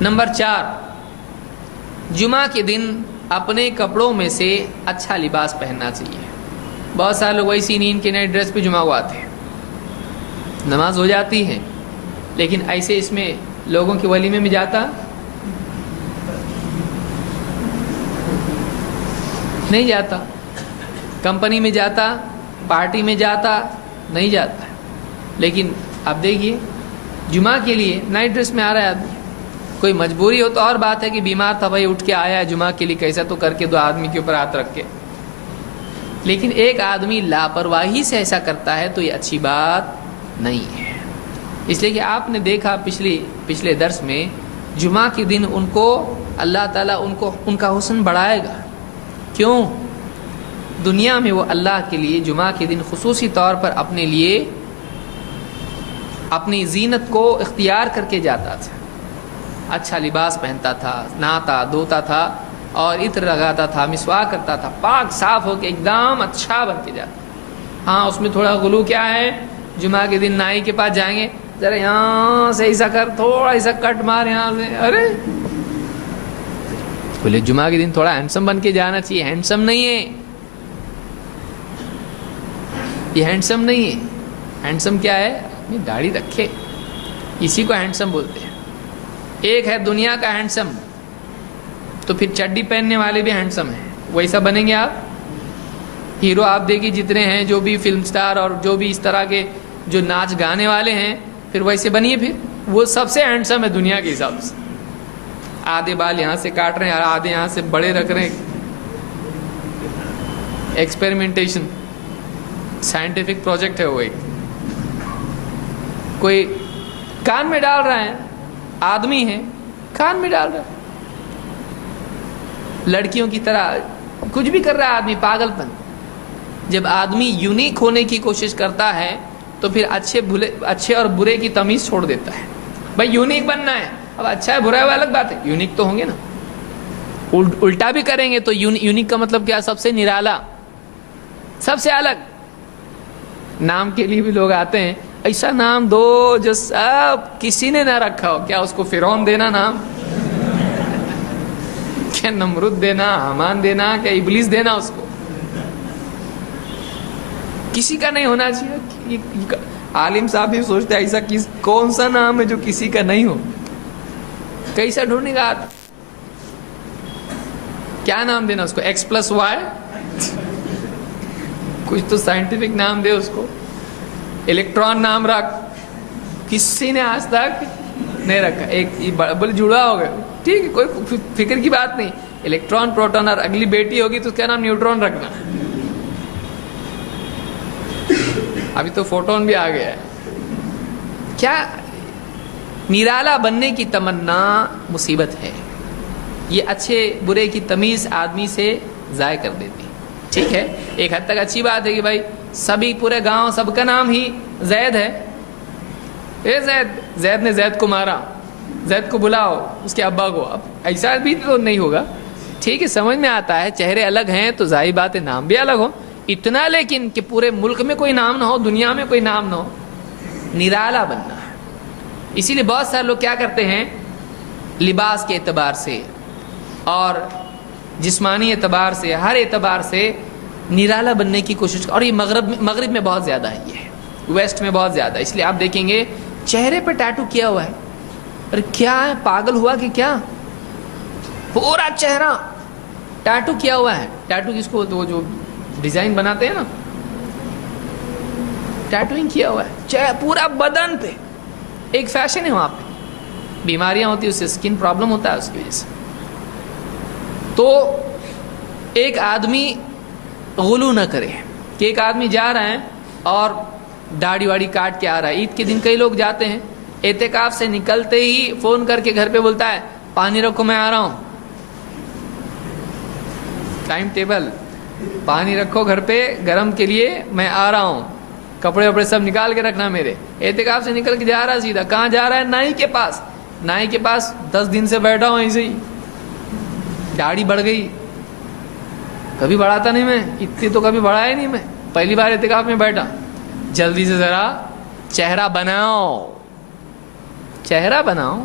Number 4، جمعہ کے دن اپنے کپڑوں میں سے اچھا لباس پہننا چاہیے۔ بہت سارے لوگ ایسی نیند کے نئے ڈریس پہ جمعہ کو آتے ہیں، نماز ہو جاتی ہے لیکن ایسے اس میں لوگوں کے ولیمے میں جاتا نہیں جاتا، کمپنی میں جاتا، پارٹی میں جاتا نہیں جاتا۔ لیکن آپ دیکھیے جمعہ کے لیے نائٹ ڈریس میں آ رہا ہے آدمی، کوئی مجبوری ہو تو اور بات ہے کہ بیمار تھا بھائی اٹھ کے آیا ہے جمعہ کے لیے، کیسا تو کر کے دو آدمی کے اوپر ہاتھ رکھ کے، لیکن ایک آدمی لاپرواہی سے ایسا کرتا ہے تو یہ اچھی بات نہیں ہے۔ اس لیے کہ آپ نے دیکھا پچھلے درس میں جمعہ کے دن ان کو اللہ تعالیٰ ان کا حسن بڑھائے گا۔ کیوں؟ دنیا میں وہ اللہ کے لیے جمعہ کے دن خصوصی طور پر اپنے لیے اپنی زینت کو اختیار کر کے جاتا تھا، اچھا لباس پہنتا تھا، نہاتا دھوتا تھا اور عطر لگاتا تھا، مسواک کرتا تھا، پاک صاف ہو کے ایک دم اچھا بن کے جاتا۔ ہاں اس میں تھوڑا غلو کیا ہے، جمعہ کے دن نائی کے پاس جائیں گے، ذرا یہاں سے ایسا کر، تھوڑا ایسا کٹ مار یہاں سے، ارے بولے جمعہ کے دن تھوڑا ہینڈسم بن کے جانا چاہیے۔ ہینڈسم نہیں ہے یہ، ہینڈسم نہیں ہے۔ ہینڈسم کیا ہے؟ اپنی داڑھی رکھے، اسی کو ہینڈسم بولتے ہیں۔ ایک ہے دنیا کا ہینڈسم، تو پھر چڈی پہننے والے بھی ہینڈسم ہیں، ویسا بنیں گے آپ؟ ہیرو آپ دیکھیے جتنے ہیں، جو بھی فلم سٹار اور جو بھی اس طرح کے جو ناچ گانے والے ہیں، پھر ویسے بنیے، پھر وہ سب سے ہینڈسم ہے دنیا کے حساب سے۔ آدھے بال یہاں سے کاٹ رہے ہیں اور آدھے یہاں سے بڑے رکھ رہے ہیں، ایکسپیریمنٹیشن، سائنٹیفک پروجیکٹ ہے وہ۔ ایک کوئی کان میں ڈال رہا ہے، آدمی ہے کان میں ڈال رہا ہے، لڑکیوں کی طرح کچھ بھی کر رہا ہے آدمی، پاگل پن۔ جب آدمی یونیک ہونے کی کوشش کرتا ہے تو پھر اچھے اور برے کی تمیز چھوڑ دیتا ہے۔ بھائی یونیک بننا ہے، اب اچھا ہے برا ہے وہ الگ بات ہے، یونیک تو ہوں گے نا۔ الٹا بھی کریں گے تو یونیک کا مطلب کیا؟ سب سے نرالا، سب سے الگ۔ نام کے لیے بھی لوگ آتے ہیں، ایسا نام دو جو سب کسی نے نہ رکھا ہو۔ کیا اس کو فرعون دینا نام؟ کیا نمرود دینا، حامان دینا، کیا ابلیس دینا اس کو؟ کسی کا نہیں ہونا چاہیے۔ عالم صاحب بھی سوچتے ہیں ایسا کون سا نام ہے جو کسی کا نہیں ہو؟ کیسا ڈھونڈنے کا آتا؟ کیا نام دینا اس کو؟ X+Y؟ کچھ تو سائنٹیفک نام دے اس کو۔ الیکٹران نام رکھ، کسی نے آج تک نہیں رکھا۔ ایک بل جڑا ہو گیا، ٹھیک ہے، کوئی فکر کی بات نہیں۔ الیکٹران، پروٹون، اور اگلی بیٹی ہوگی تو اس کا نام نیوٹرون رکھنا۔ ابھی تو فوٹون بھی آ گیا ہے۔ کیا نرالا بننے کی تمنا مصیبت ہے، یہ اچھے برے کی تمیز آدمی سے ضائع کر دیتی۔ ٹھیک ہے، ایک حد تک اچھی بات ہے کہ بھائی سبھی پورے گاؤں سب کا نام ہی زید ہے، اے زید نے زید کو مارا، زید کو بلاؤ اس کے ابا کو۔ اب ایسا بھی تو نہیں ہوگا، ٹھیک ہے، سمجھ میں آتا ہے چہرے الگ ہیں تو ظاہر بات ہے نام بھی الگ ہو، اتنا لیکن کہ پورے ملک میں کوئی نام نہ ہو، دنیا میں کوئی نام نہ ہو، نرالا بننا ہے۔ اسی لیے بہت سارے لوگ کیا کرتے ہیں، لباس کے اعتبار سے اور جسمانی اعتبار سے، ہر اعتبار سے نرالا بننے کی کوشش، اور یہ مغرب میں بہت زیادہ ہے، یہ ویسٹ میں بہت زیادہ ہے۔ اس لیے آپ دیکھیں گے چہرے پہ ٹیٹو کیا ہوا ہے، ارے کیا ہے، پاگل ہوا کہ کیا؟ پورا چہرہ ٹیٹو کیا ہوا ہے۔ ٹیٹو کس کو؟ تو جو ڈیزائن بناتے ہیں نا، ٹیٹوئنگ کیا ہوا ہے پورا بدن پہ۔ ایک فیشن ہے وہاں پہ، بیماریاں ہوتی ہیں اس سے، اسکن پرابلم ہوتا ہے اس کی وجہ سے۔ تو ایک آدمی غلو نہ کرے کہ ایک آدمی جا رہا ہے اور داڑھی واڑی کاٹ کے آ رہا ہے۔ عید کے دن کئی لوگ جاتے ہیں، اعتکاف سے نکلتے ہی فون کر کے گھر پہ بولتا ہے پانی رکھو میں آ رہا ہوں، ٹائم ٹیبل، پانی رکھو گھر پہ گرم کے لیے، میں آ رہا ہوں، کپڑے وپڑے سب نکال کے رکھنا میرے۔ اعتکاف سے نکل کے جا رہا ہے سیدھا، کہاں جا رہا ہے؟ نائی کے پاس۔ نائی کے پاس 10 دن سے بیٹھا ہوں ایسے ہی، داڑھی بڑھ گئی، کبھی بڑھاتا نہیں میں، اتنی تو کبھی بڑھایا نہیں میں، پہلی بار اعتکاف میں بیٹھا۔ جلدی سے ذرا چہرہ بناؤ، چہرہ بناؤ،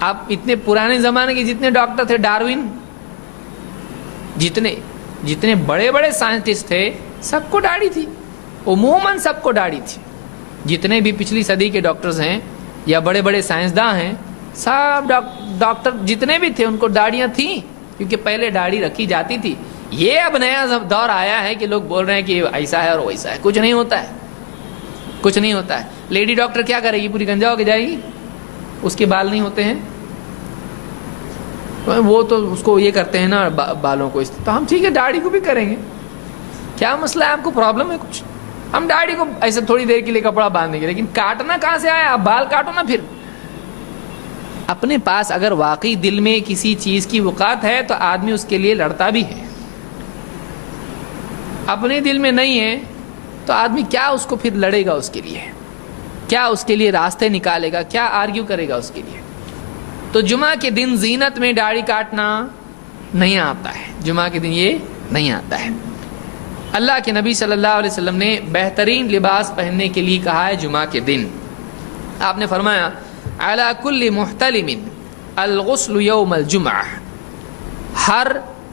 آپ اتنے پرانے زمانے کے جتنے ڈاکٹر تھے، ڈاروین، جتنے بڑے بڑے سائنٹسٹ تھے، سب کو داڑھی تھی، عموماً سب کو داڑھی تھی. جتنے بھی پچھلی صدی کے ڈاکٹرز ہیں یا بڑے بڑے سائنسداں ہیں، سب ڈاکٹر جتنے بھی تھے ان کو داڑیاں تھیں، کیونکہ پہلے داڑھی رکھی جاتی تھی. یہ اب نیا دور آیا ہے کہ لوگ بول رہے ہیں کہ ایسا ہے اور ویسا ہے. کچھ نہیں ہوتا ہے، کچھ نہیں ہوتا ہے. لیڈی ڈاکٹر کیا کرے گی؟ پوری گنجا ہو کے جائے گی، اس کے بال نہیں ہوتے ہیں. وہ تو اس کو یہ کرتے ہیں نا بالوں کو، تو ہم ٹھیک ہے داڑھی کو بھی کریں گے. کیا مسئلہ ہے؟ آپ کو پرابلم ہے کچھ؟ ہم داڑھی کو ایسے تھوڑی دیر کے لیے کپڑا باندھیں گے، لیکن کاٹنا کہاں سے آیا؟ آپ بال کاٹو نا. پھر اپنے پاس اگر واقعی دل میں کسی چیز کی وقعت ہے تو آدمی اس کے لیے لڑتا بھی ہے. اپنے دل میں نہیں ہے تو آدمی کیا اس کو پھر لڑے گا؟ اس کے لیے کیا اس کے لیے راستے نکالے گا؟ کیا آرگیو کرے گا اس کے لیے؟ تو جمعہ کے دن زینت میں داڑھی کاٹنا نہیں آتا ہے، جمعہ کے دن یہ نہیں آتا ہے. اللہ کے نبی صلی اللہ علیہ وسلم نے بہترین لباس پہننے کے لیے کہا ہے جمعہ کے دن. آپ نے فرمایا علی کل محتلم الغسل یوم الجمعہ، ہر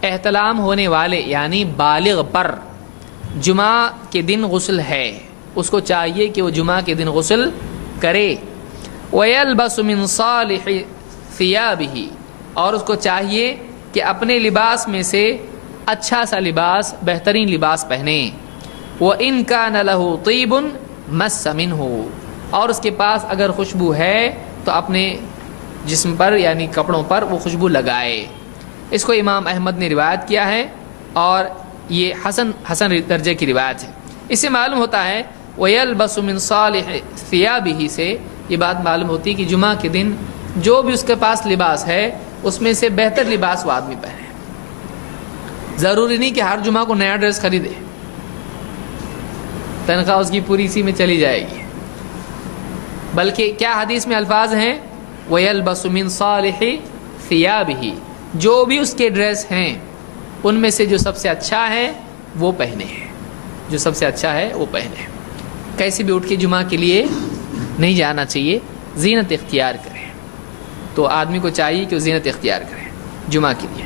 احتلام ہونے والے یعنی بالغ پر جمعہ کے دن غسل ہے، اس کو چاہیے کہ وہ جمعہ کے دن غسل کرے. وَيَلْبَسُ مِنْ صَالِحِ ثِيَابِهِ، اور اس کو چاہیے کہ اپنے لباس میں سے اچھا سا لباس، بہترین لباس پہنے. وَإِنْ كَانَ لَهُ طِيبٌ مَسَّ مِنْهُ، اور اس کے پاس اگر خوشبو ہے تو اپنے جسم پر یعنی کپڑوں پر وہ خوشبو لگائے. اس کو امام احمد نے روایت کیا ہے اور یہ حسن درجے کی روایت ہے. اس سے معلوم ہوتا ہے وَيَلْبَسُ مِنْ صَالِحِ ثِيَابِهِ سے یہ بات معلوم ہوتی ہے کہ جمعہ کے دن جو بھی اس کے پاس لباس ہے اس میں سے بہتر لباس وہ آدمی پہنے. ضروری نہیں کہ ہر جمعہ کو نیا ڈریس خریدے، تنخواہ اس کی پوری اسی میں چلی جائے گی. بلکہ کیا حدیث میں الفاظ ہیں وَيَلْبَسُ مِنْ صَالِحِ ثِيَابِهِ، جو بھی اس کے ڈریس ہیں ان میں سے جو سب سے اچھا ہے وہ پہنے ہیں، جو سب سے اچھا ہے وہ پہنے. کیسے بھی اٹھ کے جمعہ کے لیے نہیں جانا چاہیے، زینت اختیار کریں. تو آدمی کو چاہیے کہ وہ زینت اختیار کرے جمعہ کے لیے.